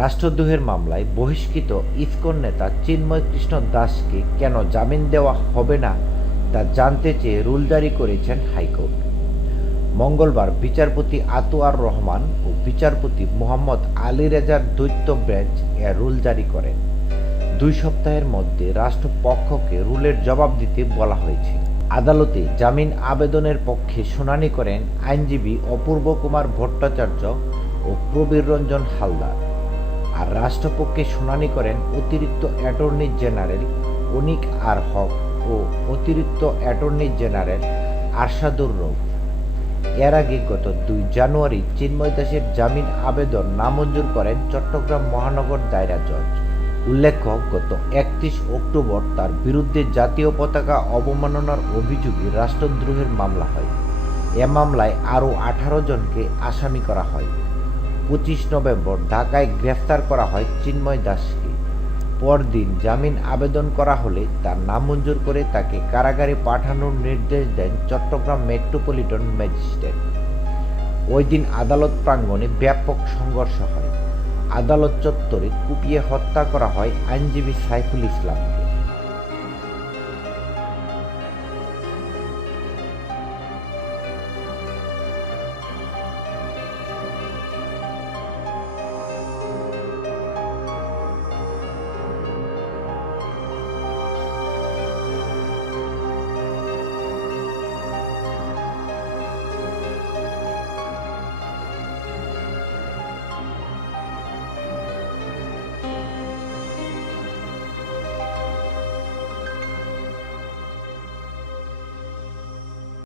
রাষ্ট্রদ্রোহের মামলায় বহিষ্কৃত ইসকন নেতা চিন্ময় কৃষ্ণ দাসকে কেন জামিন দেওয়া হবে না তা জানতে চেয়ে রুল জারি করেছেন হাইকোর্ট। মঙ্গলবার বিচারপতি আতোয়ার রহমান ও বিচারপতি মোহাম্মদ আলী রেজার দ্বৈত বেঞ্চ এ রুল জারি করেন। দুই সপ্তাহের মধ্যে রাষ্ট্রপক্ষকে রুলের জবাব দিতে বলা হয়েছে। আদালতে জামিন আবেদনের পক্ষে শুনানি করেন আইনজীবী অপূর্ব কুমার ভট্টাচার্য ও প্রবীর রঞ্জন হালদার। আর রাষ্ট্রপক্ষে শুনানি করেন অতিরিক্ত attorney general Anik R Haque ও অতিরিক্ত অ্যাটর্নি জেনারেল আরশাদুর রৌফ এর আগে গত দুই জানুয়ারি চিন্ময় দাসের জামিন আবেদন নামঞ্জুর করেন চট্টগ্রাম মহানগর দায়রা জজ। উল্লেখ্য, গত একত্রিশ অক্টোবর তার বিরুদ্ধে জাতীয় পতাকা অবমাননার অভিযোগে রাষ্ট্রদ্রোহের মামলা হয়। এ মামলায় আরও আঠারো জনকে আসামি করা হয়। পঁচিশ নভেম্বর ঢাকায় গ্রেফতার করা হয় চিন্ময় দাসকে। পরদিন জামিন আবেদন করা হলে তার নামঞ্জুর করে তাকে কারাগারে পাঠানোর নির্দেশ দেন চট্টগ্রাম মেট্রোপলিটন ম্যাজিস্ট্রেট। ওই দিন আদালত প্রাঙ্গণে ব্যাপক সংঘর্ষ হয়। আদালত চত্বরে কুপিয়ে হত্যা করা হয় আইনজীবী সাইফুল ইসলামকে।